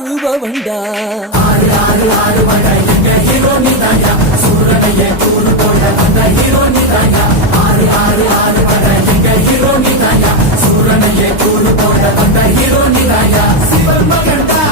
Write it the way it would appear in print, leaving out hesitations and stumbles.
தொழுபவண்டா. ஆறு ஆறு ஆறு வட எங்க ஹீரோ நீதாயா, சூரனையே கூறு போட வந்த ஹீரோ நீதாயா. ஆறு ஆறு ஆறு வட எங்க ஹீரோ நீதாயா, சூரனையே கூறு போட வந்த ஹீரோ நீதாயா. சிவன் மகன்டா